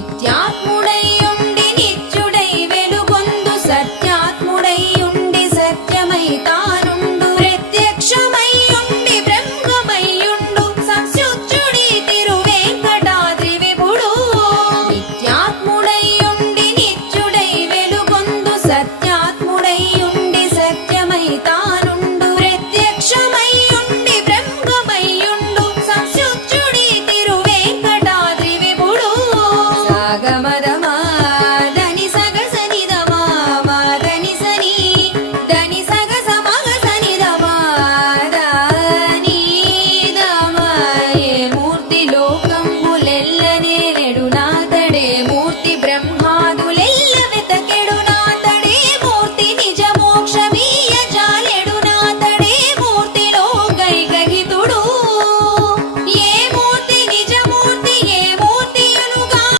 నిత్యాత్ముడైయుండి నిత్యుడై వెలుగొందు సత్యాత్ముడైయుండి సత్యమై తానుండు ప్రత్యక్షమయ్యుండి బ్రహ్మమయ్యుండు సంశుద్ధుడి తిరువేంకటాద్రి విభుడు నిత్యాత్ముడైయుండి